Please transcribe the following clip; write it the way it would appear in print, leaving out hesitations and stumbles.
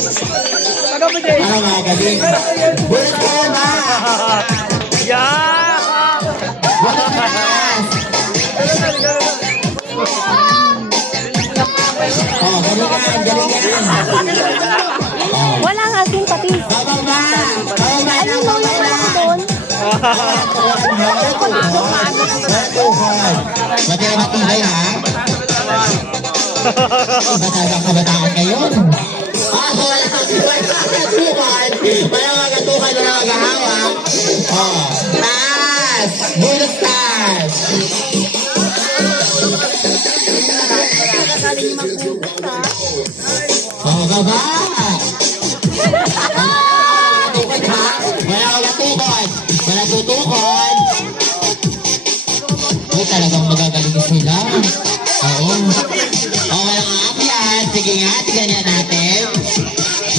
Ano mga galing? Bulat ka ba? Yeah! Bulat ka na! Oh, galingan, galingan. Oh. Wala nga simpati. Bababa! Bababa Ayun lang, mo yung bababa! ano doon. Matira matibay ha? Batang kabataan ngayon. Wala kang magatukan. Wala magatukan, wala maghahawak. Oh, taas! Bonus taas! Oh, baba!